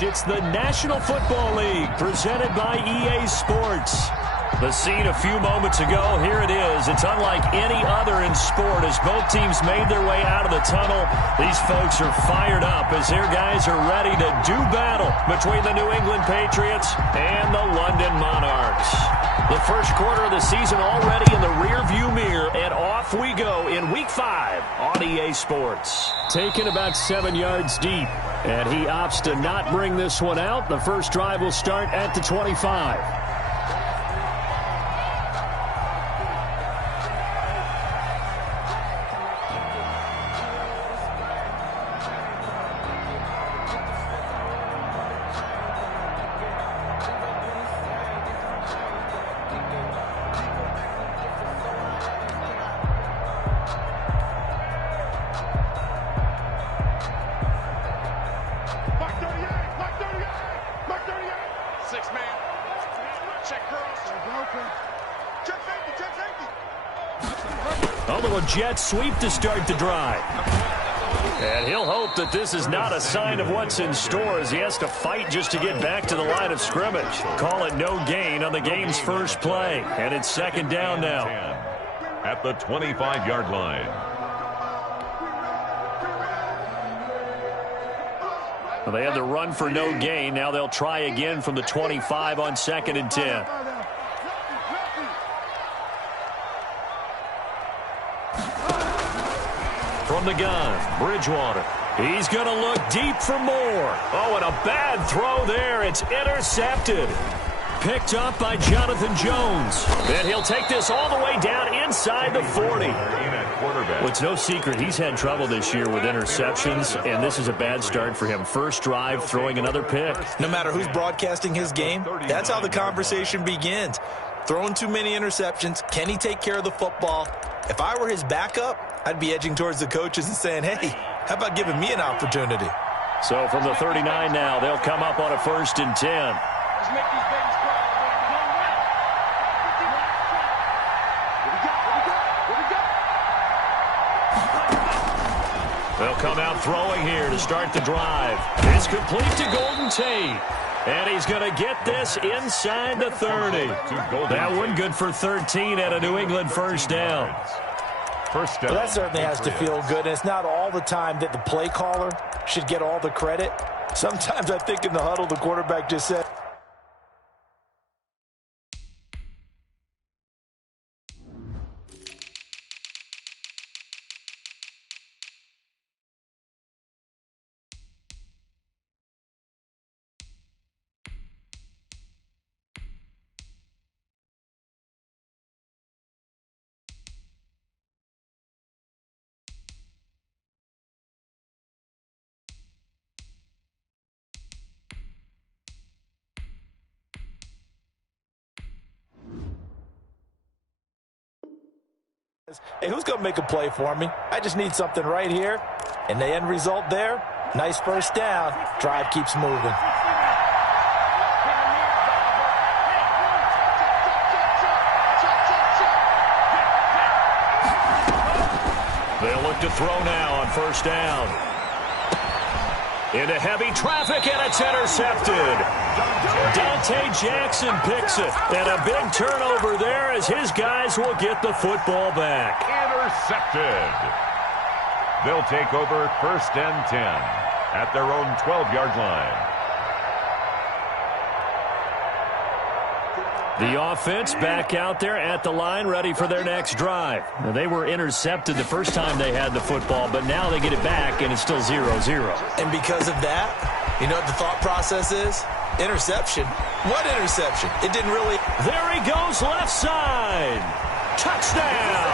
And it's the National Football League presented by EA Sports. The scene a few moments ago, here it is. It's unlike any other in sport as both teams made their way out of the tunnel. These folks are fired up as their guys are ready to do battle between the New England Patriots and the London Monarchs. The first quarter of the season already in the rearview mirror, and off we go in Week 5 on EA Sports. Taken about 7 yards deep, and he opts to not bring this one out. The first drive will start at the 25. A little jet sweep to start the drive. And he'll hope that this is not a sign of what's in store as he has to fight just to get back to the line of scrimmage. Call it no gain on the game's first play. And it's second down now. At the 25-yard line. Well, they had the run for no gain. Now they'll try again from the 25 on 2nd and 10. From the gun, Bridgewater. He's going to look deep for more. Oh, and a bad throw there. It's intercepted. Picked up by Jonathan Jones. And he'll take this all the way down inside the 40. Well, it's no secret he's had trouble this year with interceptions, and this is a bad start for him. First drive, throwing another pick. No matter who's broadcasting his game, that's how the conversation begins. Throwing too many interceptions. Can he take care of the football? If I were his backup, I'd be edging towards the coaches and saying, hey, how about giving me an opportunity? So from the 39 now, they'll come up on a 1st and 10. They'll come out throwing here to start the drive. It's complete to Golden Tate. And he's going to get this inside the 30. That one good for 13 at a New England first down. First down. Well, that certainly has to feel good. And it's not all the time that the play caller should get all the credit. Sometimes I think in the huddle, the quarterback just said, hey, who's going to make a play for me? I just need something right here. And the end result there, nice first down. Drive keeps moving. They'll look to throw now on first down. Into heavy traffic, and it's intercepted. Dante Jackson picks it. And a big turnover there as his guys will get the football back. Intercepted. They'll take over 1st and 10 at their own 12-yard line. The offense back out there at the line, ready for their next drive. Now, they were intercepted the first time they had the football, but now they get it back, and it's still 0-0. And because of that, you know what the thought process is? Interception. What interception? It didn't really. There he goes, left side. Touchdown.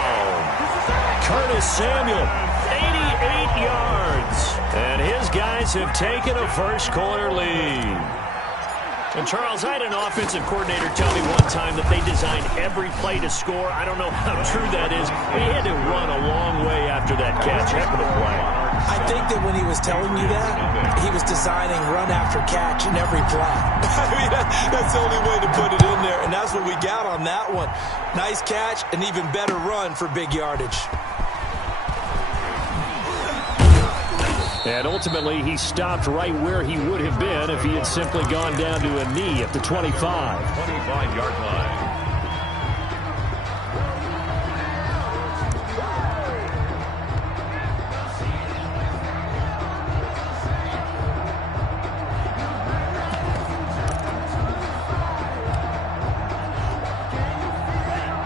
Curtis Samuel, 88 yards. And his guys have taken a first-quarter lead. And, Charles, I had an offensive coordinator tell me one time that they designed every play to score. I don't know how true that is. He had to run a long way after that catch. Heck of a play. I think that when he was telling you that, he was designing run after catch in every play. I mean, that's the only way to put it in there, and that's what we got on that one. Nice catch, an even better run for big yardage. And ultimately, he stopped right where he would have been if he had simply gone down to a knee at the 25. 25-yard line.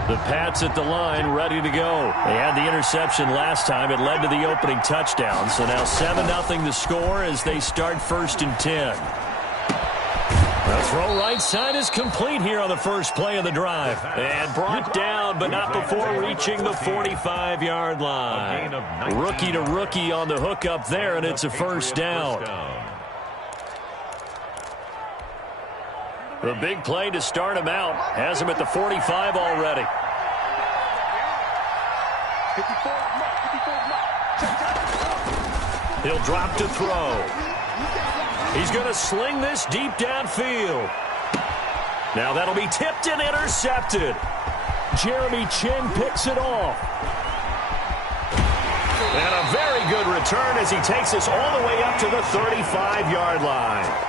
The Pats at the line, ready to go. They had the interception last time. It led to the opening touchdown. So now 7-0 the score as they start 1st and 10. The throw right side is complete here on the first play of the drive. And brought down, but not before reaching the 45-yard line. Rookie to rookie on the hook up there, and it's a first down. The big play to start him out has him at the 45 already. He'll drop to throw. He's going to sling this deep downfield. Now that'll be tipped and intercepted. Jeremy Chin picks it off. And a very good return as he takes us all the way up to the 35-yard line.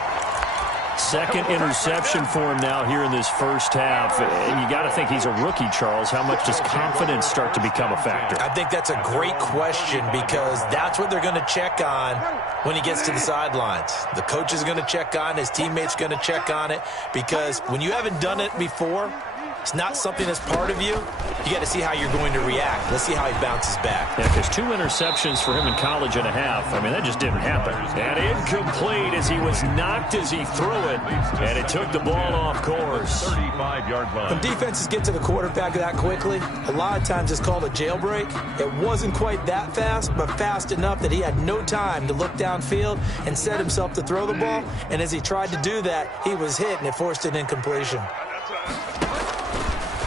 Second interception for him now here in this first half. And you got to think he's a rookie, Charles. How much does confidence start to become a factor? I think that's a great question because that's what they're going to check on when he gets to the sidelines. The coach is going to check on, his teammates going to check on it, because when you haven't done it before, it's not something that's part of you. You got to see how you're going to react. Let's see how he bounces back. Yeah, because 2 interceptions for him in college and a half. I mean, that just didn't happen. And incomplete as he was knocked as he threw it. And it took the ball off course. 35-yard line. When defenses get to the quarterback that quickly, a lot of times it's called a jailbreak. It wasn't quite that fast, but fast enough that he had no time to look downfield and set himself to throw the ball. And as he tried to do that, he was hit, and it forced an incompletion.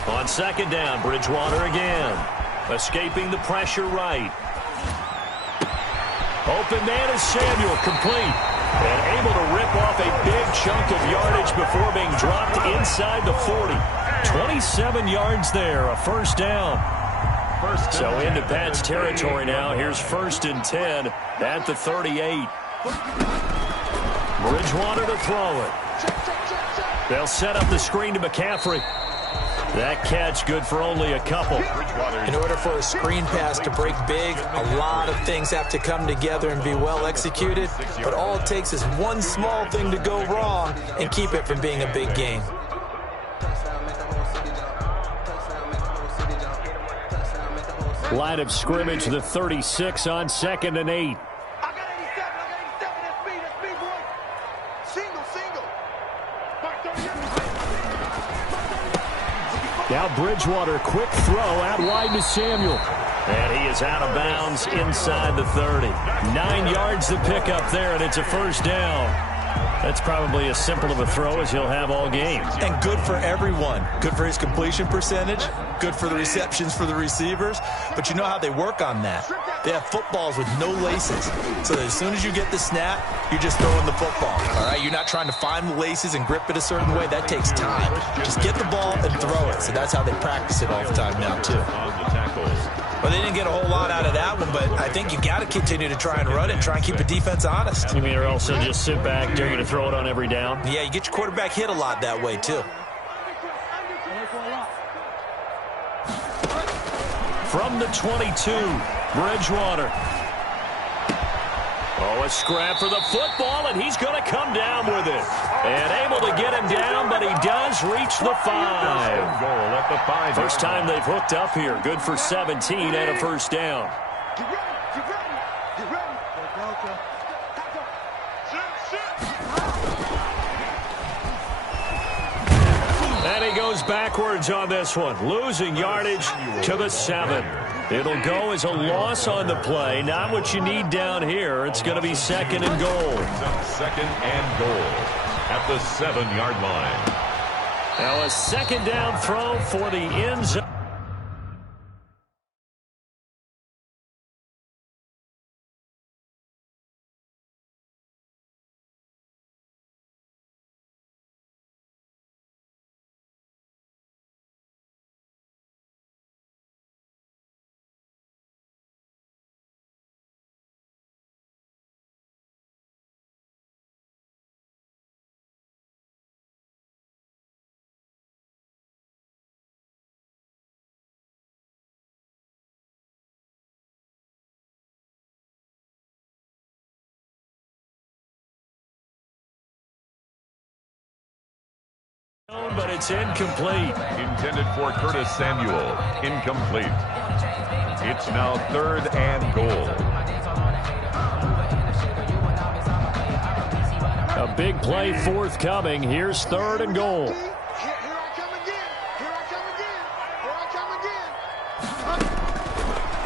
On 2nd down, Bridgewater again. Escaping the pressure right. Open man is Samuel, complete. And able to rip off a big chunk of yardage before being dropped inside the 40. 27 yards there, a first down. So into Pat's territory now. Here's 1st and 10 at the 38. Bridgewater to throw it. They'll set up the screen to McCaffrey. That catch good for only a couple. In order for a screen pass to break big, a lot of things have to come together and be well executed. But all it takes is one small thing to go wrong and keep it from being a big game. Line of scrimmage, the 36 on 2nd and 8. Now Bridgewater, quick throw out wide to Samuel. And he is out of bounds inside the 30. 9 yards to pick up there, and it's a first down. That's probably as simple of a throw as he'll have all game. And good for everyone. Good for his completion percentage. Good for the receptions for the receivers. But you know how they work on that. They have footballs with no laces. So as soon as you get the snap, you're just throwing the football. All right, you're not trying to find the laces and grip it a certain way. That takes time. Just get the ball and throw it. So that's how they practice it all the time now, too. Well, they didn't get a whole lot out of that one, but I think you got to continue to try and run it and try and keep the defense honest. You mean, or else they'll just sit back, dare you to throw it on every down? Yeah, you get your quarterback hit a lot that way, too. From the 22, Bridgewater. Oh, a scrap for the football, and he's going to come down with it. And able to get him down, but he does reach the 5. Goal at the 5. First time they've hooked up here. Good for 17 and a first down. And he goes backwards on this one, losing yardage to the 7. It'll go as a loss on the play. Not what you need down here. It's going to be 2nd and goal. 2nd and goal at the 7-yard line. Now a 2nd down throw for the end zone. But it's incomplete. Intended for Curtis Samuel. Incomplete. It's now 3rd and goal. A big play forthcoming. Here's 3rd and goal.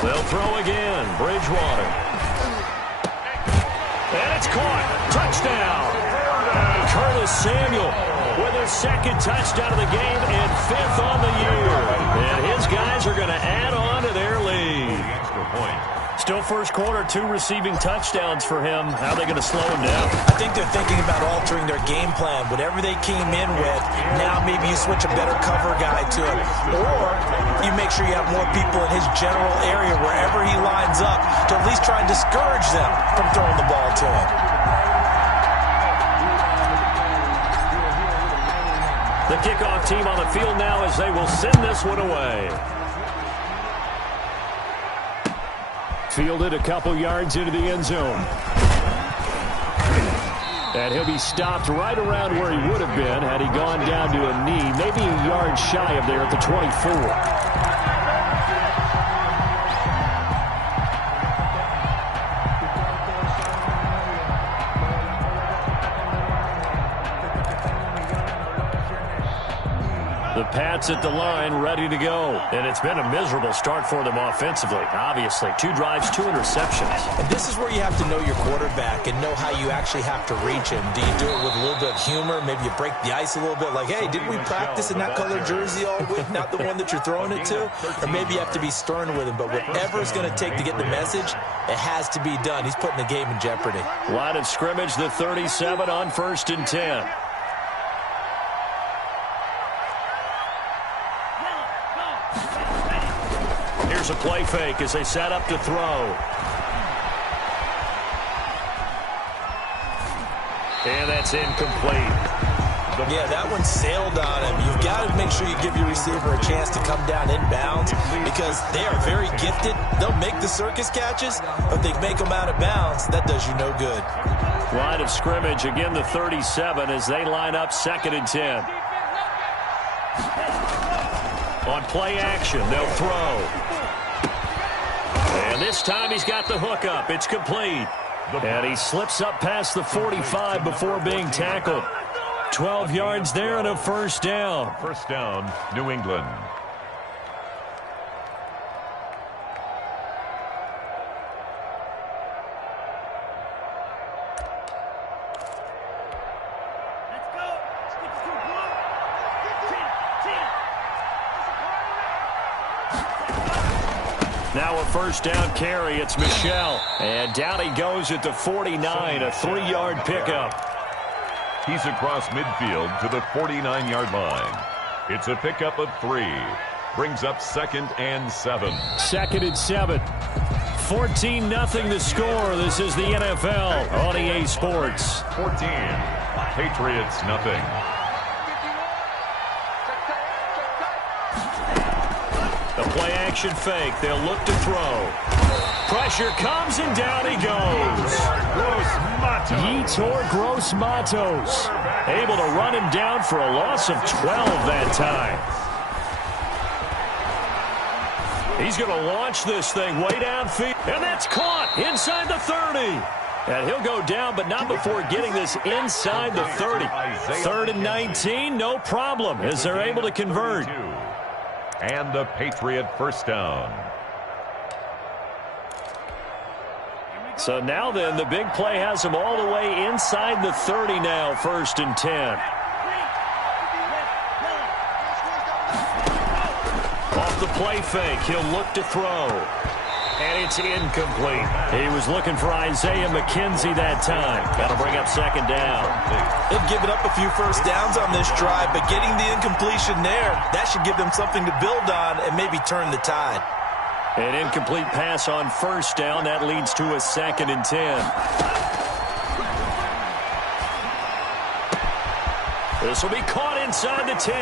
They'll throw again. Bridgewater. And it's caught. Touchdown. Curtis Samuel with his 2nd touchdown of the game and 5th on the year. And his guys are going to add on to their lead. Extra point. Still first quarter, 2 receiving touchdowns for him. How are they going to slow him down? I think they're thinking about altering their game plan. Whatever they came in with, now maybe you switch a better cover guy to him. Or you make sure you have more people in his general area wherever he lines up to at least try and discourage them from throwing the ball to him. The kickoff team on the field now as they will send this one away. Fielded a couple yards into the end zone. And he'll be stopped right around where he would have been had he gone down to a knee, maybe a yard shy of there at the 24. The Pats at the line, ready to go. And it's been a miserable start for them offensively, obviously. 2 drives, 2 interceptions. And this is where you have to know your quarterback and know how you actually have to reach him. Do you do it with a little bit of humor? Maybe you break the ice a little bit, like, hey, didn't we practice in that color jersey all week, not the one that you're throwing it to? Or maybe you have to be stern with him. But whatever it's going to take to get the message, it has to be done. He's putting the game in jeopardy. Line of scrimmage, the 37 on 1st and 10. Here's a play fake as they set up to throw. And that's incomplete. Yeah, that one sailed on him. You've got to make sure you give your receiver a chance to come down inbounds because they are very gifted. They'll make the circus catches, but if they make them out of bounds, that does you no good. Line of scrimmage, again the 37 as they line up 2nd and 10. On play action, they'll throw. And this time he's got the hook up. It's complete. And he slips up past the 45 before being tackled. 12 yards there and a 1st down. 1st down, New England. Now a 1st down carry. It's Michel. And down he goes at the 49, a 3-yard pickup. He's across midfield to the 49-yard line. It's a pickup of 3. Brings up 2nd and 7. 2nd and 7. 14-0 the score. This is the NFL on EA Sports. 14. Patriots nothing. The play action fake. They'll look to throw. Pressure comes and down he goes. Yetur Gross-Matos able to run him down for a loss of 12 that time. He's going to launch this thing way downfield. And that's caught inside the 30. And he'll go down, but not before getting this inside the 30. 3rd and 19, no problem, as they're able to convert. And the Patriot 1st down. So now then, the big play has him all the way inside the 30 now, 1st and 10. Off the play fake, he'll look to throw. And it's incomplete. He was looking for Isaiah McKenzie that time. That'll bring up 2nd down. They've given up a few 1st downs on this drive, but getting the incompletion there, that should give them something to build on and maybe turn the tide. An incomplete pass on 1st down. That leads to a 2nd and 10. This will be caught inside the 10.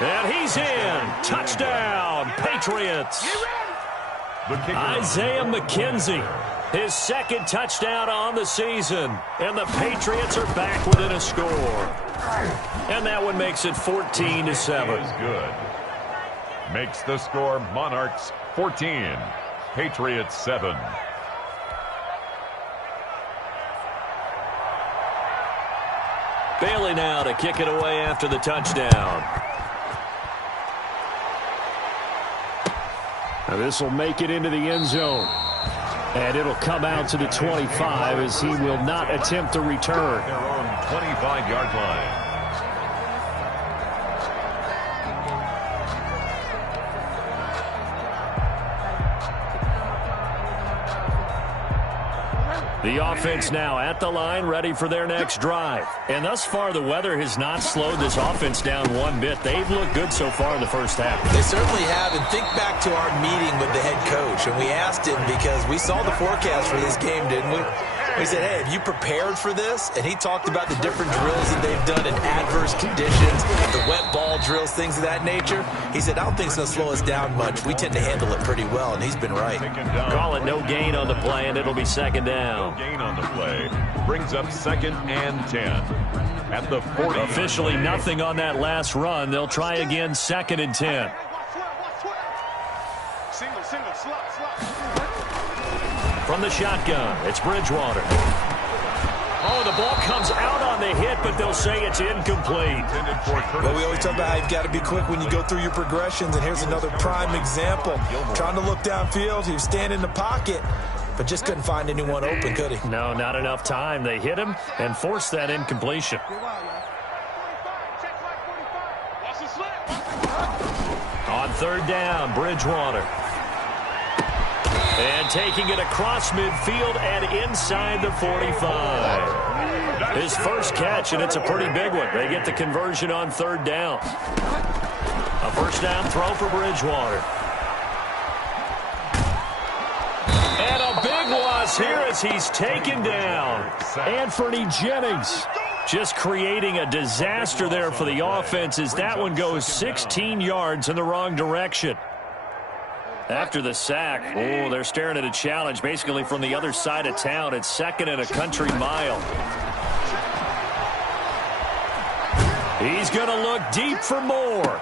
And he's in. Touchdown, Patriots. Isaiah McKenzie His second touchdown on the season. And the Patriots are back within a score. And that one makes it 14-7. Is good. Makes the score Monarchs 14, Patriots 7. Bailey now to kick it away after the touchdown. Now this will make it into the end zone. And it'll come out to the 25 as he will not attempt to return. Their own 25-yard line. The offense now at the line, ready for their next drive. And thus far, the weather has not slowed this offense down one bit. They've looked good so far in the first half. They certainly have. And think back to our meeting with the head coach. And we asked him because we saw the forecast for this game, didn't we? We said, hey, have you prepared for this? And he talked about the different drills that they've done in adverse conditions, the wet ball drills, things of that nature. He said, I don't think it's going to slow us down much. We tend to handle it pretty well, and he's been right. Call it no gain on the play, and it'll be second down. No gain on the play. Brings up 2nd and 10. At the 40. Officially nothing on that last run. They'll try again, 2nd and 10. From the shotgun, it's Bridgewater. Oh, the ball comes out on the hit, but they'll say it's incomplete. Well, we always talk about how you've got to be quick when you go through your progressions, and here's another prime example. Trying to look downfield, he was standing in the pocket, but just couldn't find anyone open, could he? No, not enough time. They hit him and forced that incompletion. On 3rd down, Bridgewater. And taking it across midfield and inside the 45. His first catch, and it's a pretty big one. They get the conversion on 3rd down. A first down throw for Bridgewater. And a big loss here as he's taken down. Anthony Jennings just creating a disaster there for the offense as that one goes 16 yards in the wrong direction. After the sack, oh, they're staring at a challenge basically from the other side of town. It's 2nd and a country mile. He's going to look deep for more.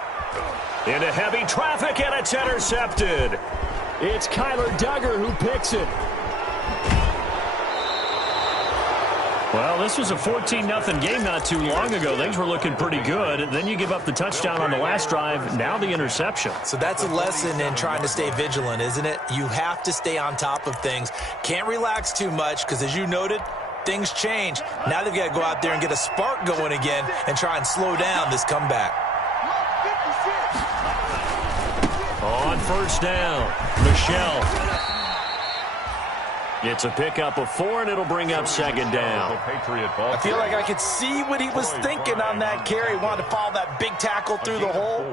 Into heavy traffic, and it's intercepted. It's Kyler Duggar who picks it. Well, this was a 14-0 game not too long ago. Things were looking pretty good. And then you give up the touchdown on the last drive. Now the interception. So that's a lesson in trying to stay vigilant, isn't it? You have to stay on top of things. Can't relax too much because, as you noted, things change. Now they've got to go out there and get a spark going again and try and slow down this comeback. On 1st down, Michelle. It's a pickup of 4, and it'll bring up 2nd down. I feel like I could see what he was thinking on that carry. He wanted to follow that big tackle through the hole.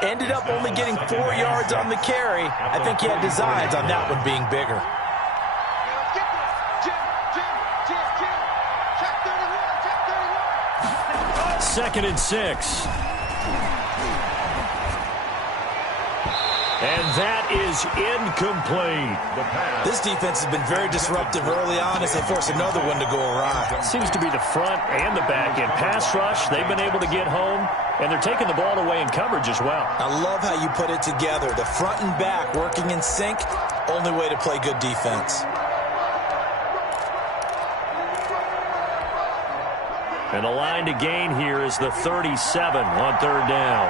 Ended up only getting 4 yards on the carry. I think he had designs on that one being bigger. 2nd and 6. And that is incomplete. This defense has been very disruptive early on as they force another one to go awry. Seems to be the front and the back end. Pass rush, they've been able to get home, and they're taking the ball away in coverage as well. I love how you put it together. The front and back working in sync, only way to play good defense. And the line to gain here is the 37 on 3rd down.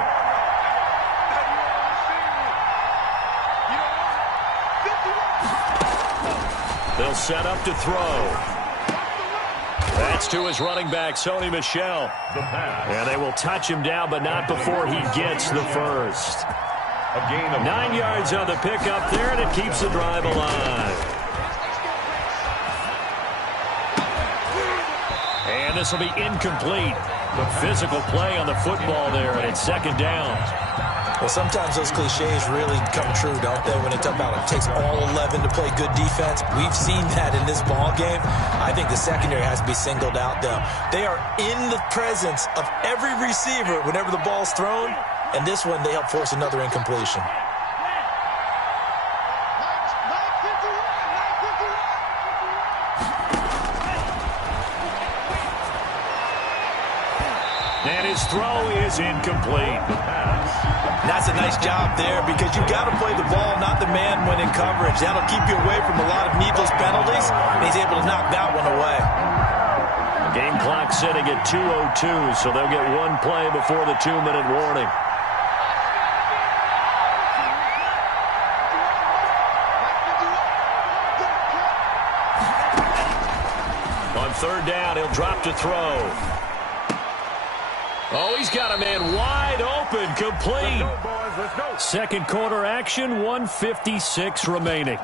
They'll set up to throw. That's to his running back, Sony Michel. And they will touch him down, but not before he gets the first. A gain of 9 yards on the pickup there, and it keeps the drive alive. And this will be incomplete. The physical play on the football there, and it's 2nd down. Well, sometimes those cliches really come true, don't they, when they talk about it takes all 11 to play good defense. We've seen that in this ball game. I think the secondary has to be singled out, though. They are in the presence of every receiver whenever the ball's thrown, and this one, they help force another incompletion. And his throw is incomplete. That's a nice job there because you got to play the ball, not the man when in coverage. That'll keep you away from a lot of needless penalties, and he's able to knock that one away. The game clock sitting at 2:02, so they'll get one play before the 2-minute warning. On third down, he'll drop to throw. Oh, he's got a man wide open, complete. Second quarter action, 1:56 remaining.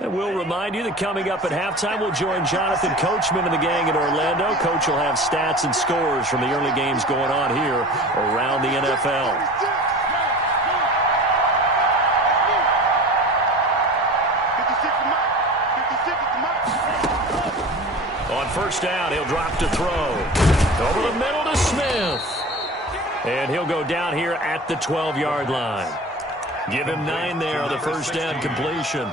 And we'll remind you that coming up at halftime, we'll join Jonathan Coachman and the gang in Orlando. Coach will have stats and scores from the early games going on here around the NFL. On first down, he'll drop to throw. Over the middle to Smith. And he'll go down here at the 12-yard line. Give him 9 there on the first down completion.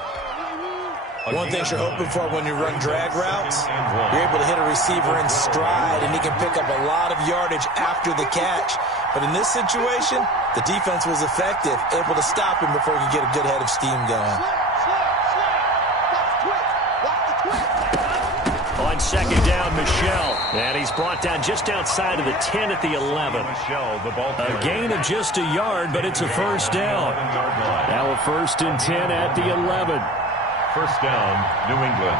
One thing you're hoping for when you run drag routes, you're able to hit a receiver in stride, and he can pick up a lot of yardage after the catch. But in this situation, the defense was effective, able to stop him before he could get a good head of steam going. On second down, Michel. And he's brought down just outside of the 10 at the 11. A gain of just a yard, but it's a first down. Now a 1st and 10 at the 11. First down, New England.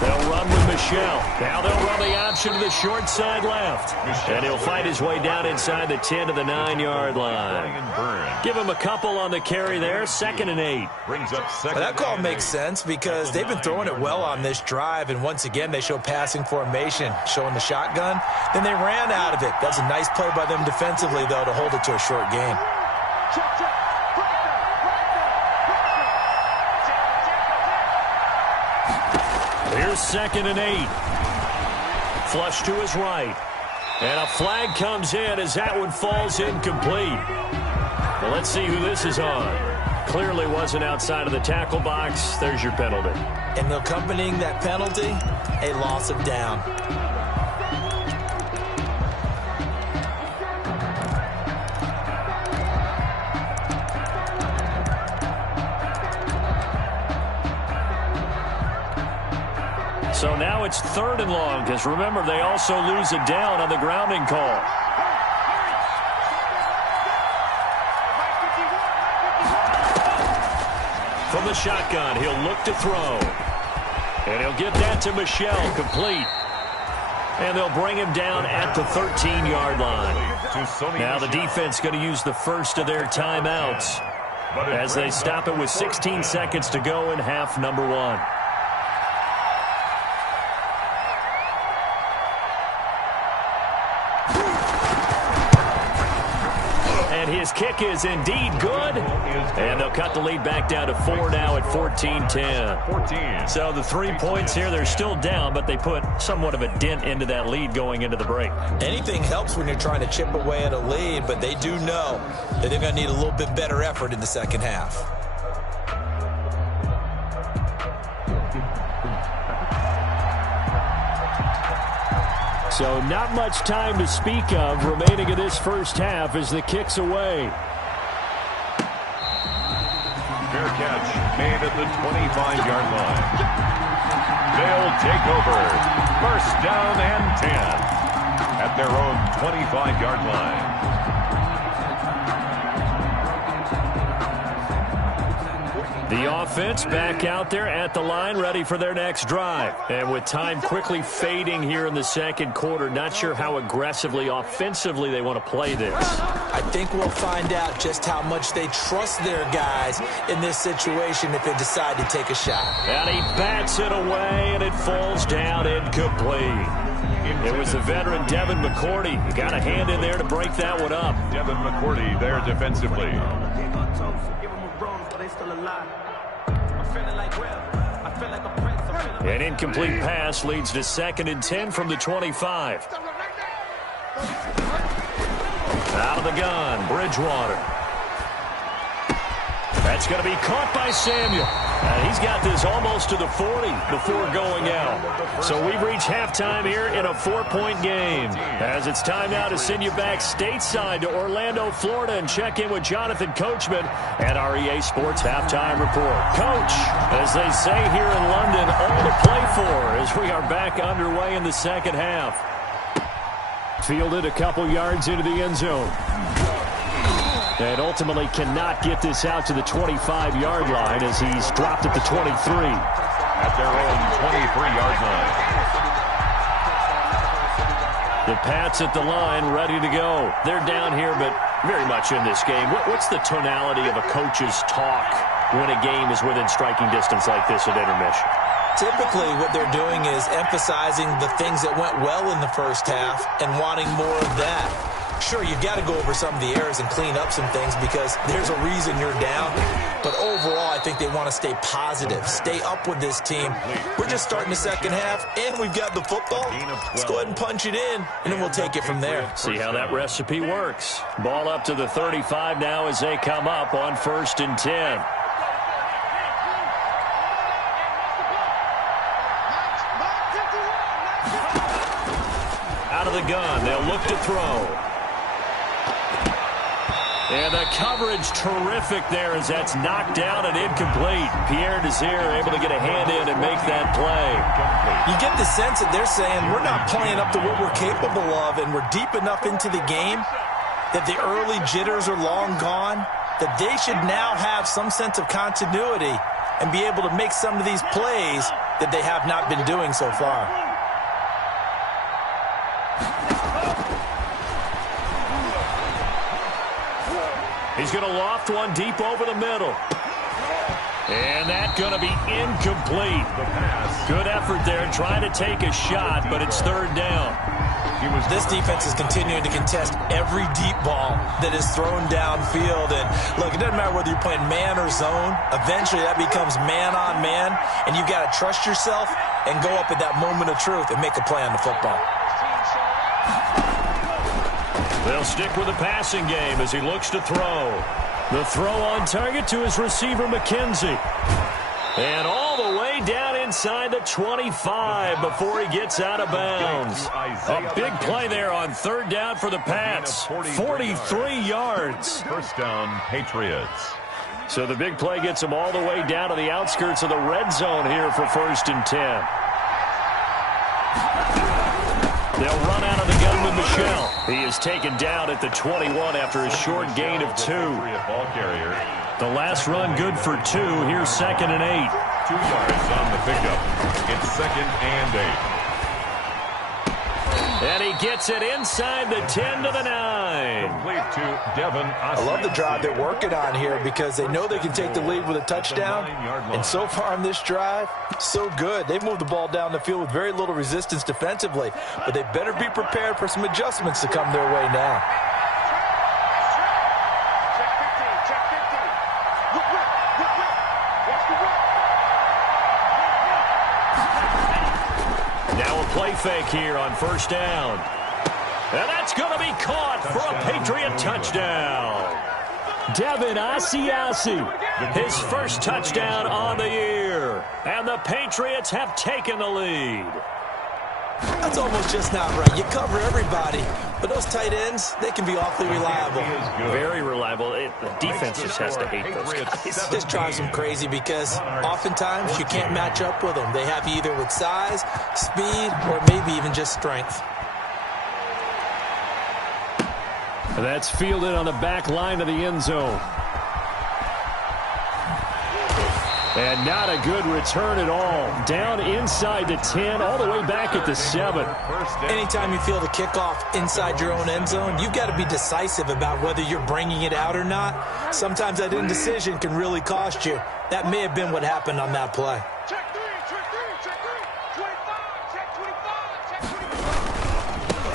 They'll run with Michel. Now they'll run the option to the short side left. And he'll fight his way down inside the 10 to the 9-yard line. Give him a couple on the carry there. 2nd and 8. Brings up second. Well, that call makes sense because they've been throwing it well on this drive, and once again they show passing formation, showing the shotgun. Then they ran out of it. That's a nice play by them defensively, though, to hold it to a short gain. Here's 2nd and 8. Flush to his right. And a flag comes in as that one falls incomplete. Well, let's see who this is on. Clearly wasn't outside of the tackle box. There's your penalty. And accompanying that penalty, a loss of down. So now it's 3rd and long, because remember, they also lose a down on the grounding call. From the shotgun, he'll look to throw. And he'll get that to Michel, complete. And they'll bring him down at the 13-yard line. Now the defense going to use the first of their timeouts as they stop it with 16 seconds to go in half number 1. His kick is indeed good, and they'll cut the lead back down to 4 now at 14-10. So the 3 points here, they're still down, but they put somewhat of a dent into that lead going into the break. Anything helps when you're trying to chip away at a lead, but they do know that they're going to need a little bit better effort in the second half. So not much time to speak of remaining in this first half as the kick's away. Fair catch made at the 25-yard line. They'll take over. First down and 10 at their own 25-yard line. The offense back out there at the line, ready for their next drive. And with time quickly fading here in the second quarter, not sure how aggressively, offensively they want to play this. I think we'll find out just how much they trust their guys in this situation if they decide to take a shot. And he bats it away, and it falls down incomplete. It was the veteran Devin McCourty. He got a hand in there to break that one up. Devin McCourty there defensively. An incomplete pass leads to 2nd and 10 from the 25. Out of the gun, Bridgewater. That's going to be caught by Samuel. He's got this almost to the 40 before going out. So we've reached halftime here in a 4-point game. As it's time now to send you back stateside to Orlando, Florida, and check in with Jonathan Coachman at our EA Sports Halftime Report. Coach, as they say here in London, all to play for as we are back underway in the second half. Fielded a couple yards into the end zone. And ultimately cannot get this out to the 25-yard line as he's dropped at the 23. At their own 23-yard line. The Pats at the line, ready to go. They're down here, but very much in this game. What's the tonality of a coach's talk when a game is within striking distance like this at intermission? Typically, what they're doing is emphasizing the things that went well in the first half and wanting more of that. Sure, you've got to go over some of the errors and clean up some things because there's a reason you're down. But overall, I think they want to stay positive, stay up with this team. We're just starting the second half, and we've got the football. Let's go ahead and punch it in, and then we'll take it from there. See how that recipe works. Ball up to the 35 now as they come up on 1st and 10. Out of the gun, they'll look to throw. And the coverage terrific there as that's knocked down and incomplete. Pierre Desir able to get a hand in and make that play. You get the sense that they're saying we're not playing up to what we're capable of and we're deep enough into the game that the early jitters are long gone, that they should now have some sense of continuity and be able to make some of these plays that they have not been doing so far. He's going to loft one deep over the middle. And that's going to be incomplete. Good effort there trying to take a shot, but it's 3rd down. This defense is continuing to contest every deep ball that is thrown downfield. And look, it doesn't matter whether you're playing man or zone. Eventually that becomes man on man, and you've got to trust yourself and go up at that moment of truth and make a play on the football. They'll stick with the passing game as he looks to throw. The throw on target to his receiver, McKenzie. And all the way down inside the 25 before he gets out of bounds. A big play there on 3rd down for the Pats. 43 yards. 1st down, Patriots. So the big play gets them all the way down to the outskirts of the red zone here for 1st and 10. They'll run out of the gun with Michel. He is taken down at the 21 after a short gain of 2. The last run good for 2. Here's 2nd and 8. 2 yards on the pickup. It's 2nd and 8. And he gets it inside the 10 to the 9. Complete to Devin. I love the drive they're working on here because they know they can take the lead with a touchdown. And so far on this drive, so good. They moved the ball down the field with very little resistance defensively. But they better be prepared for some adjustments to come their way now. Play fake here on 1st down. And that's going to be caught for a Patriot touchdown. Devin Asiasi, his 1st touchdown on the year. And the Patriots have taken the lead. That's almost just not right. You cover everybody, but those tight ends, they can be awfully reliable. Very reliable. The defense just has to hate those guys. This drives them crazy because oftentimes you can't match up with them. They have either with size, speed, or maybe even just strength. That's fielded on the back line of the end zone. And not a good return at all. Down inside the 10, all the way back at the 7. Anytime you feel the kickoff inside your own end zone, you've got to be decisive about whether you're bringing it out or not. Sometimes that indecision can really cost you. That may have been what happened on that play.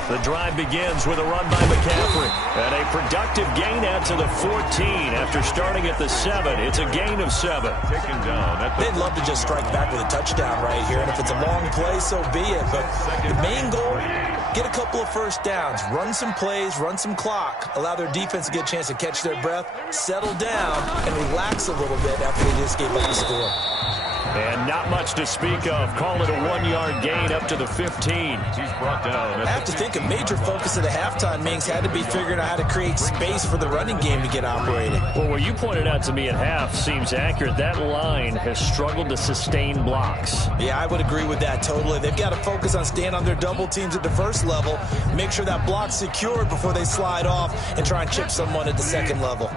The drive begins with a run by McCaffrey. And a productive gain out to the 14 after starting at the 7. It's a gain of 7. Taken down at the They'd love to just strike back with a touchdown right here. And if it's a long play, so be it. But the main goal, get a couple of first downs, run some plays, run some clock, allow their defense to get a chance to catch their breath, settle down, and relax a little bit after they just gave up the score. And not much to speak of. Call it a 1-yard gain up to the 15. He's brought down. I have to think a major focus of the halftime meetings had to be figuring out how to create space for the running game to get operating. Well, what you pointed out to me at half seems accurate. That line has struggled to sustain blocks. Yeah, I would agree with that totally. They've got to focus on staying on their double teams at the first level, make sure that block's secured before they slide off and try and chip someone at the second level.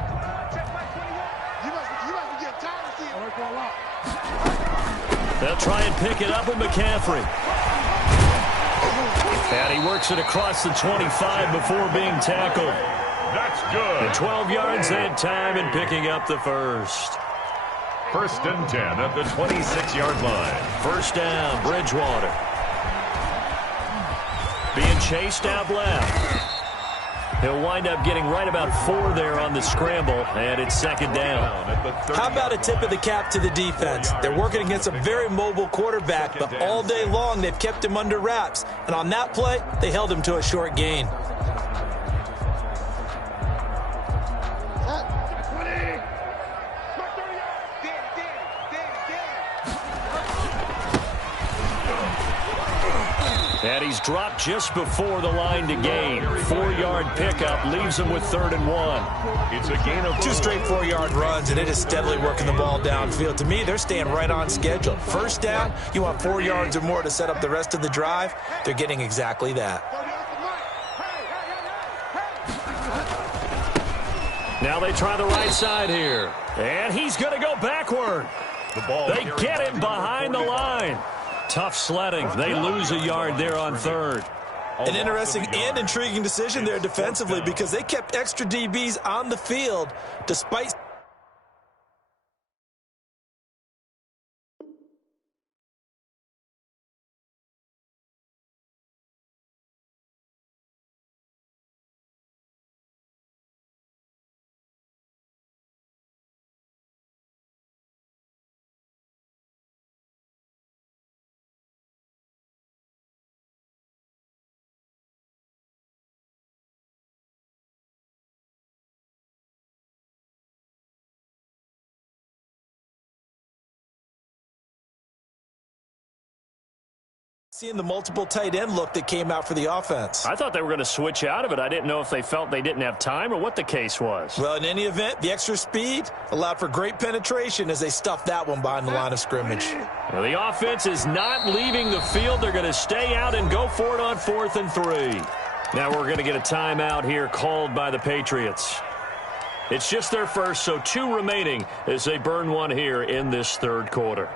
They'll try and pick it up with McCaffrey. And he works it across the 25 before being tackled. That's good. And 12 yards that time and picking up the first. First and 10 at the 26-yard line. First down, Bridgewater. Being chased out left. He'll wind up getting right about 4 there on the scramble, and it's second down. How about a tip of the cap to the defense? They're working against a very mobile quarterback, but all day long they've kept him under wraps. And on that play, they held him to a short gain. And he's dropped just before the line to gain. 4-yard pickup leaves him with 3rd and 1. It's a gain of 2 straight 4-yard runs, and it is steadily working the ball downfield. To me, they're staying right on schedule. First down, you want 4 yards or more to set up the rest of the drive. They're getting exactly that. Now they try the right side here. And he's going to go backward. They get him behind the line. Tough sledding. They lose a yard there on 3rd. An interesting and intriguing decision there defensively because they kept extra DBs on the field despite... Seeing the multiple tight end look that came out for the offense. I thought they were going to switch out of it. I didn't know if they felt they didn't have time or what the case was. Well, in any event, the extra speed allowed for great penetration as they stuffed that one behind the line of scrimmage. Well, the offense is not leaving the field. They're going to stay out and go for it on 4th and 3. Now we're going to get a timeout here called by the Patriots. It's just their first, so 2 remaining as they burn one here in this 3rd quarter.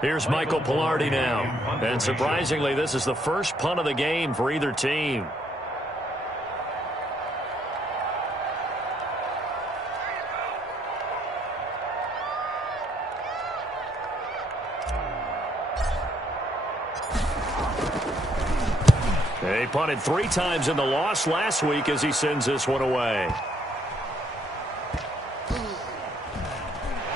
Here's Michael Pilardi now. And surprisingly, this is the first punt of the game for either team. He punted 3 times in the loss last week as he sends this one away.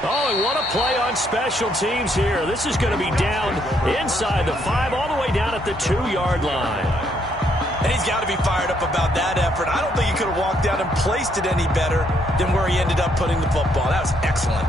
Oh, and what a play on special teams here. This is going to be down inside the 5, all the way down at the 2-yard line. And he's got to be fired up about that effort. I don't think he could have walked down and placed it any better than where he ended up putting the football. That was excellent.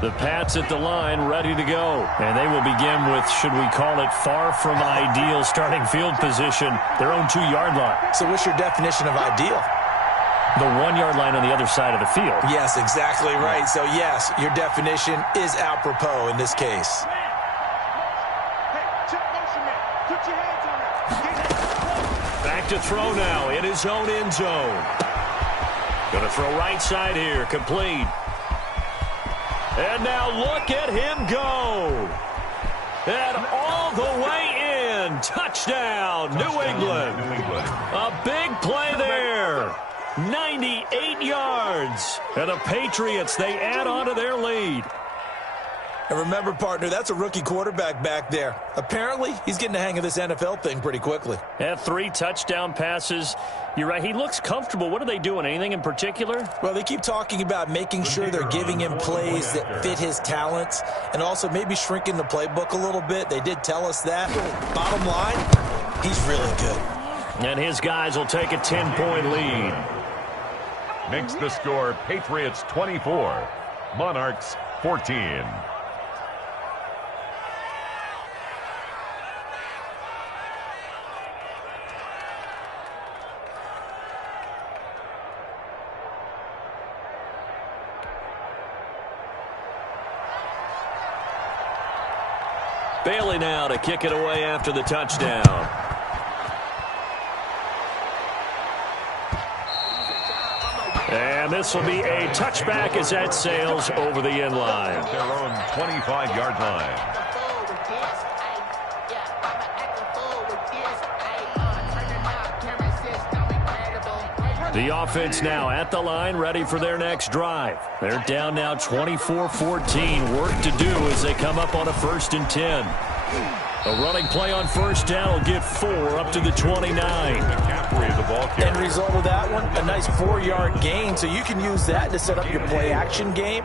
The Pats at the line, ready to go. And they will begin with, should we call it, far from ideal starting field position, their own 2-yard line. So what's your definition of ideal? The 1-yard line on the other side of the field. Yes, exactly right. So, yes, your definition is apropos in this case. Back to throw now in his own end zone. Going to throw right side here, complete. And now look at him go. And all the way in. Touchdown, New England. A big play there. 98 yards. And the Patriots, they add on to their lead. And remember, partner, that's a rookie quarterback back there. Apparently, he's getting the hang of this NFL thing pretty quickly. Had 3 touchdown passes. You're right, he looks comfortable. What are they doing? Anything in particular? Well, they keep talking about making sure they're giving him plays that fit his talents and also maybe shrinking the playbook a little bit. They did tell us that. Bottom line, he's really good. And his guys will take a 10-point lead. Makes the score Patriots 24, Monarchs 14. Bailey now to kick it away after the touchdown. And this will be a touchback as that sails over the end line. Their own 25-yard line. The offense now at the line, ready for their next drive. They're down now 24-14. Work to do as they come up on a 1st and 10. A running play on 1st down will get 4 up to the 29. End result of that one, a nice 4-yard gain. So you can use that to set up your play-action game,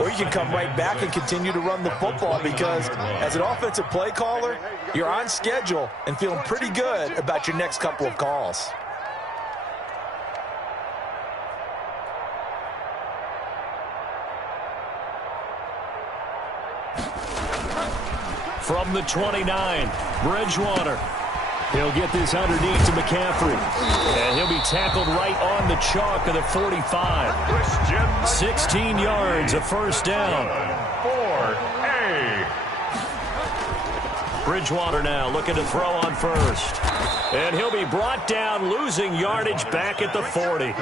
or you can come right back and continue to run the football because as an offensive play caller, you're on schedule and feeling pretty good about your next couple of calls. From the 29, Bridgewater. He'll get this underneath to McCaffrey. And he'll be tackled right on the chalk of the 45. 16 yards, a 1st down. 4A. Bridgewater now looking to throw on 1st. And he'll be brought down, losing yardage back at the 40.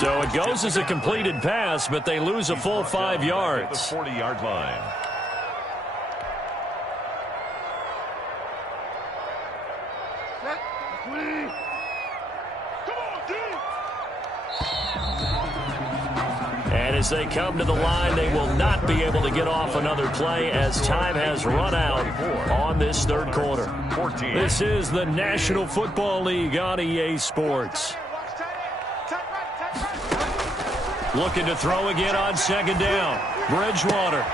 So it goes as a completed pass, but they lose a full 5 yards. The 40-yard line. And as they come to the line, they will not be able to get off another play as time has run out on this 3rd quarter. This is the National Football League on EA Sports. Looking to throw again on 2nd down. Bridgewater.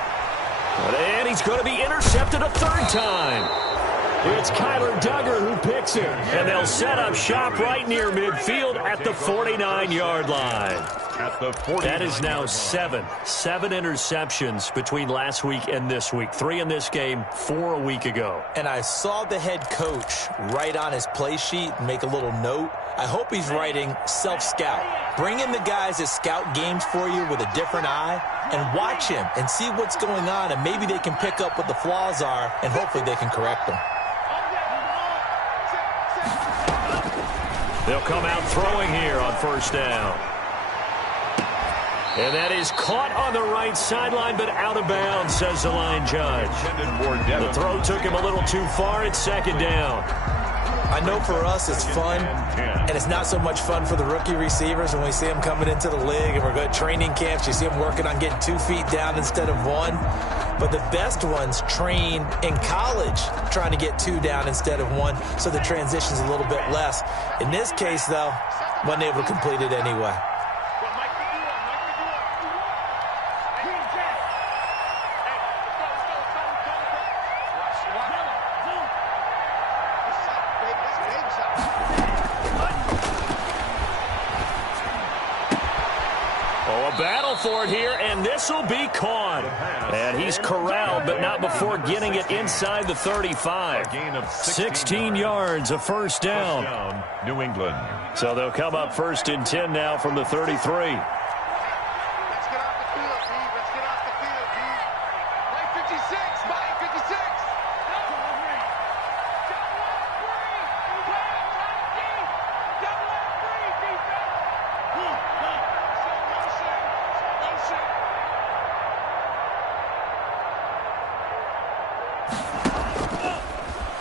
And he's going to be intercepted a 3rd time. It's Kyler Duggar who picks it. And they'll set up shop right near midfield at the 49-yard line. That is now 7 interceptions between last week and this week. 3 in this game, 4 a week ago. And I saw the head coach write on his play sheet and make a little note. I hope he's writing self-scout. Bring in the guys that scout games for you with a different eye and watch him and see what's going on, and maybe they can pick up what the flaws are, and hopefully they can correct them. They'll come out throwing here on 1st down. And that is caught on the right sideline, but out of bounds, says the line judge. The throw took him a little too far. It's 2nd down. I know for us it's fun, and it's not so much fun for the rookie receivers when we see them coming into the league and we're going to training camps. You see them working on getting 2 feet down instead of 1. But the best ones train in college trying to get 2 down instead of 1, so the transition's a little bit less. In this case, though, wasn't able to complete it anyway. Battle for it here, and this will be caught. And he's corralled, but not before getting it inside the 35. 16 yards, a 1st down. New England. So they'll come up 1st and 10 now from the 33.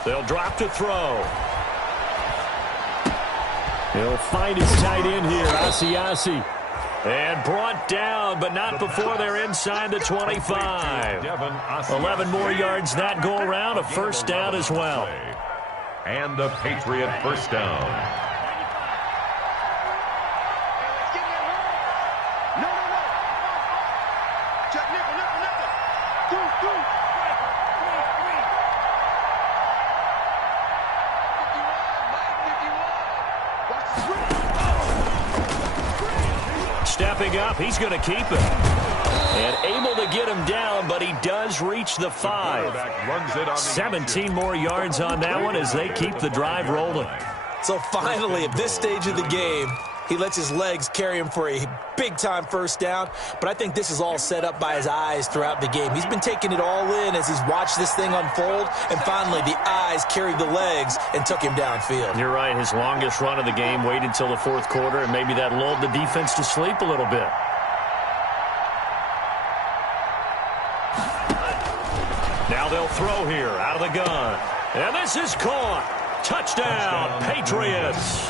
They'll drop to throw. He'll find his tight end here, Asiasi. And brought down, but not before they're inside the 25. 11 more yards that go around, a first down as well. And a Patriot first down. Stepping up, he's going to keep it. And able to get him down, but he does reach the 5. 17 more yards on that one as they keep the drive rolling. So finally, at this stage of the game, he lets his legs carry him for a big-time first down. But I think this is all set up by his eyes throughout the game. He's been taking it all in as he's watched this thing unfold. And finally, the eyes carried the legs and took him downfield. You're right. His longest run of the game waited until the fourth quarter, and maybe that lulled the defense to sleep a little bit. Now they'll throw here out of the gun. And this is caught. Touchdown, Patriots.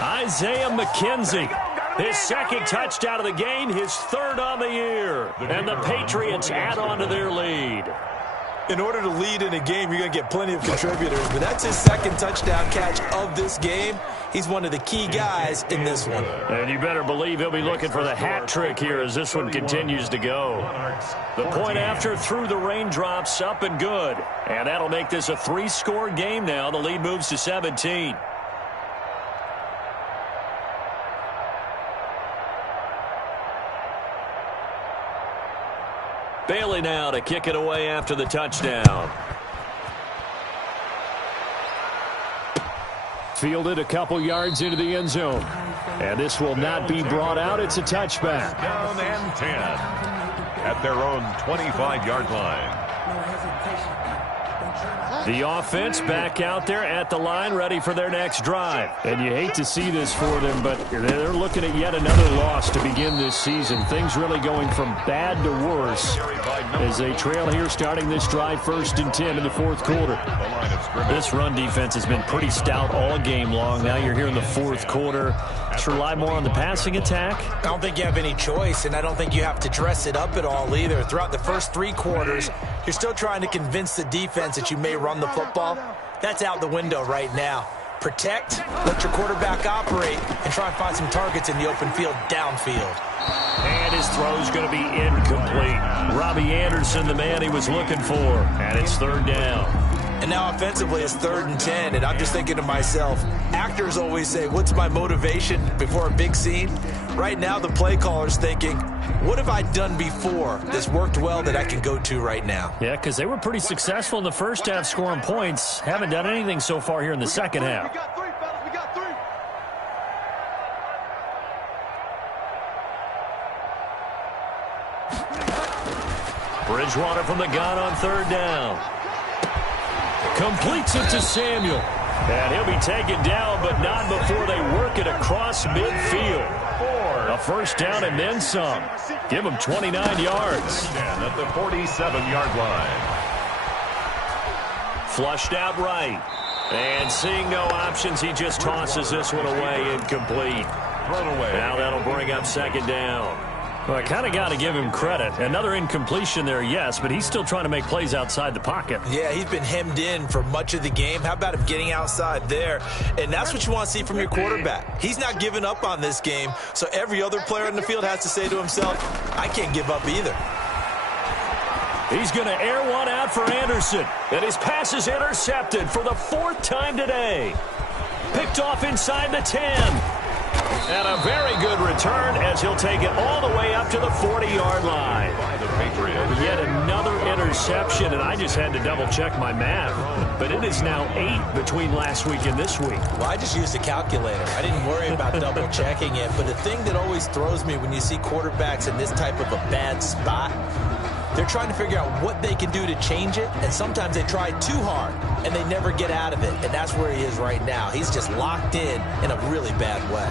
Isaiah McKenzie, his second touchdown of the game, his third on the year. And the Patriots add on to their lead. In order to lead in a game, you're going to get plenty of contributors, but that's his second touchdown catch of this game. He's one of the key guys in this one. And you better believe he'll be looking for the hat trick here as this one continues to go. The point after through the raindrops, up and good. And that'll make this a 3-score game now. The lead moves to 17. Bailey now to kick it away after the touchdown. Fielded a couple yards into the end zone. And this will not be brought out. It's a touchback. Down and 10 at their own 25-yard line. The offense back out there at the line, ready for their next drive. And you hate to see this for them, but they're looking at yet another loss to begin this season. Things really going from bad to worse as they trail here starting this drive 1st and 10 in the fourth quarter. This run defense has been pretty stout all game long. Now you're here in the fourth quarter. Let's rely more on the passing attack. I don't think you have any choice, and I don't think you have to dress it up at all either. Throughout the first 3 quarters, you're still trying to convince the defense that you may run the football. That's out the window right now. Protect, let your quarterback operate, and try and find some targets in the open field downfield. And his throw's going to be incomplete. Robbie Anderson, the man he was looking for, and it's 3rd down. And now offensively it's 3rd and 10, and I'm just thinking to myself, actors always say, what's my motivation before a big scene? Right now the play caller's thinking, what have I done before that's worked well that I can go to right now? Yeah, because they were pretty successful in the first half scoring points. Haven't done anything so far here in the second half. We got 3, fellas. We got 3. Bridgewater from the gun on 3rd down. Completes it to Samuel. And he'll be taken down, but not before they work it across midfield. A first down and then some. Give him 29 yards. At the 47-yard line. Flushed out right. And seeing no options, he just tosses this one away, incomplete. Thrown away. Now that'll bring up 2nd down. Well, I kind of got to give him credit. Another incompletion there, yes, but he's still trying to make plays outside the pocket. Yeah, he's been hemmed in for much of the game. How about him getting outside there? And that's what you want to see from your quarterback. He's not giving up on this game, so every other player in the field has to say to himself, I can't give up either. He's going to air one out for Anderson, and his pass is intercepted for the 4th time today. Picked off inside the 10. And a very good return as he'll take it all the way up to the 40-yard line. Yet another interception, and I just had to double-check my math. But it is now 8 between last week and this week. Well, I just used a calculator. I didn't worry about double-checking it. But the thing that always throws me when you see quarterbacks in this type of a bad spot, they're trying to figure out what they can do to change it, and sometimes they try too hard, and they never get out of it. And that's where he is right now. He's just locked in a really bad way.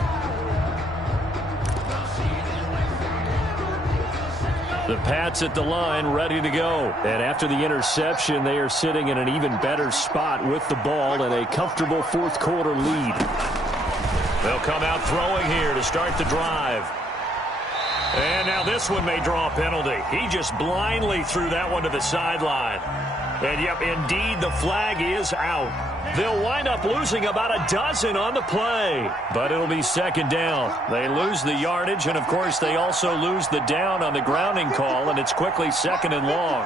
The Pats at the line, ready to go. And after the interception, they are sitting in an even better spot with the ball and a comfortable fourth quarter lead. They'll come out throwing here to start the drive. And now this one may draw a penalty. He just blindly threw that one to the sideline. And, yep, indeed, the flag is out. They'll wind up losing about a dozen on the play. But it'll be second down. They lose the yardage, and, of course, they also lose the down on the grounding call, and it's quickly second and long.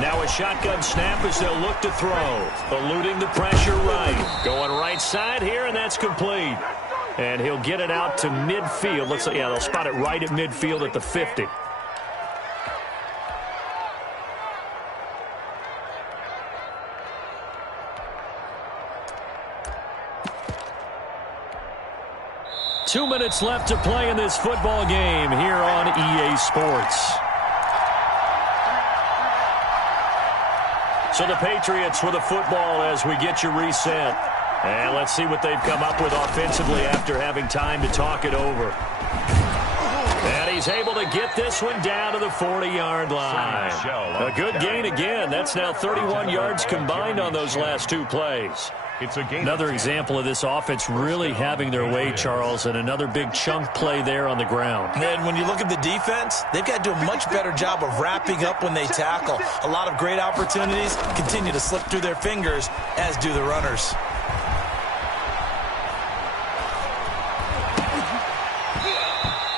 Now a shotgun snap as they'll look to throw. Eluding the pressure right. Going right side here, and that's complete. And he'll get it out to midfield. Looks like, yeah, they'll spot it right at midfield at the 50. Two minutes left to play in this football game here on EA Sports. So the Patriots with the football as we get you reset. And let's see what they've come up with offensively after having time to talk it over. And he's able to get this one down to the 40-yard line. A good gain again. That's now 31 yards combined on those last two plays. Another example of this offense really having their way, Charles, and another big chunk play there on the ground. And when you look at the defense, they've got to do a much better job of wrapping up when they tackle. A lot of great opportunities continue to slip through their fingers, as do the runners.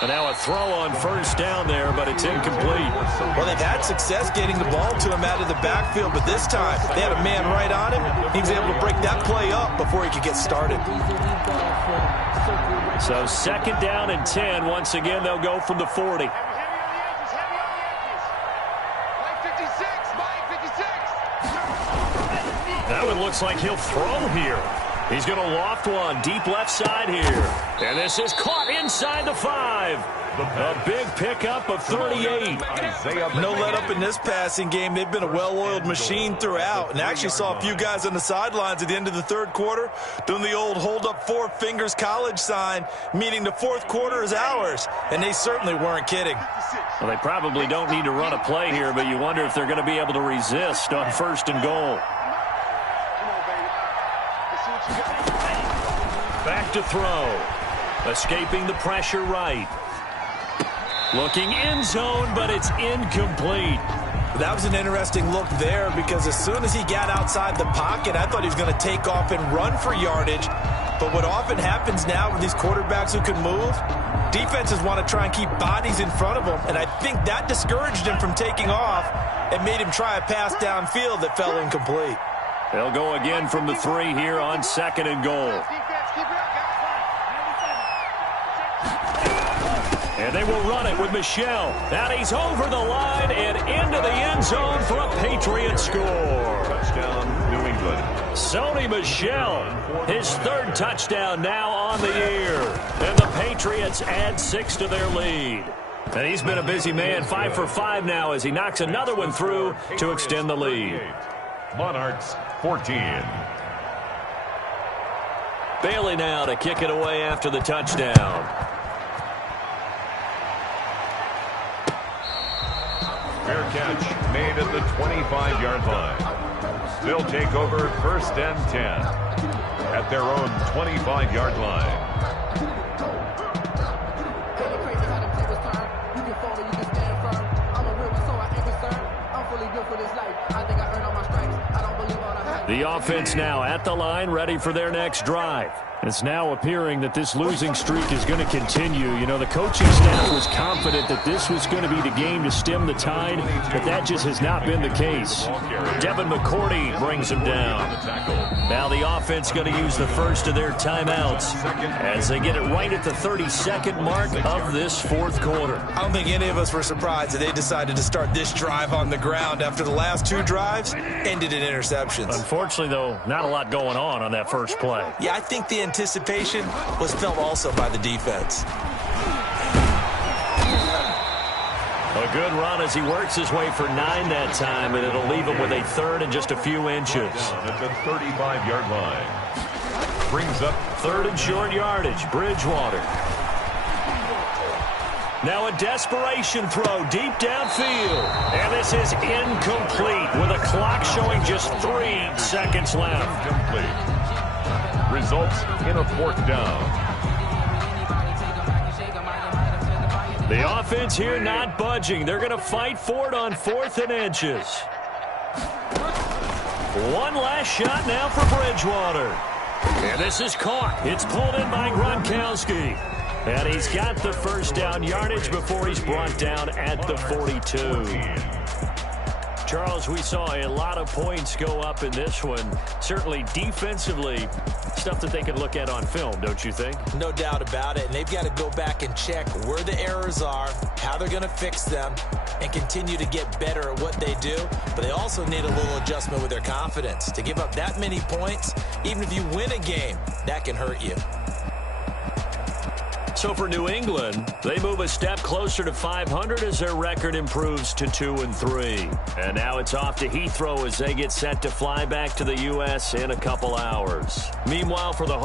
And now a throw on first down there, but it's incomplete. Well, they've had success getting the ball to him out of the backfield, but this time they had a man right on him. He was able to break that play up before he could get started. So second down and 10. Once again, they'll go from the 40. That one looks like he'll throw here. He's going to loft one deep left side here. And this is caught inside the 5. A big pickup of 38. No let up in this passing game. They've been a well-oiled machine throughout. And actually saw a few guys on the sidelines at the end of the third quarter doing the old hold up 4 fingers college sign, meaning the fourth quarter is ours. And they certainly weren't kidding. Well, they probably don't need to run a play here, but you wonder if they're going to be able to resist on first and goal. Back to throw. Escaping the pressure right. Looking end zone, but it's incomplete. That was an interesting look there because as soon as he got outside the pocket, I thought he was going to take off and run for yardage. But what often happens now with these quarterbacks who can move, defenses want to try and keep bodies in front of them. And I think that discouraged him from taking off and made him try a pass downfield that fell incomplete. They'll go again from the 3 here on second and goal. And they will run it with Michel. And he's over the line and into the end zone for a Patriot score. Touchdown, New England. Sony Michel, his 3rd touchdown now on the year. And the Patriots add 6 to their lead. And he's been a busy man, 5 for 5 now as he knocks another one through to extend the lead. Monarchs 14. Bailey now to kick it away after the touchdown. Fair catch made at the 25-yard line. They'll take over first and 10 at their own 25-yard line. The offense now at the line, ready for their next drive. It's now appearing that this losing streak is going to continue. You know, the coaching staff was confident that this was going to be the game to stem the tide, but that just has not been the case. Devin McCourty brings him down. Now the offense going to use the first of their timeouts as they get it right at the 32nd mark of this fourth quarter. I don't think any of us were surprised that they decided to start this drive on the ground after the last 2 drives ended in interceptions. Unfortunately, though, not a lot going on that first play. Yeah, I think the anticipation was felt also by the defense. A good run as he works his way for 9 that time, and it'll leave him with a third and just a few inches. At the 35-yard line. Brings up third and short yardage. Bridgewater. Now a desperation throw deep downfield. And this is incomplete with a clock showing just 3 seconds left. Incomplete. Results in a 4th down. The offense here not budging. They're going to fight for it on 4th and inches. One last shot now for Bridgewater. And this is caught. It's pulled in by Gronkowski. And he's got the first down yardage before he's brought down at the 42. Charles, we saw a lot of points go up in this one. Certainly defensively, stuff that they can look at on film, don't you think? No doubt about it. And they've got to go back and check where the errors are, how they're going to fix them, and continue to get better at what they do. But they also need a little adjustment with their confidence. To give up that many points, even if you win a game, that can hurt you. So for New England, they move a step closer to 500 as their record improves to 2-3. And now it's off to Heathrow as they get set to fly back to the U.S. in a couple hours. Meanwhile, for the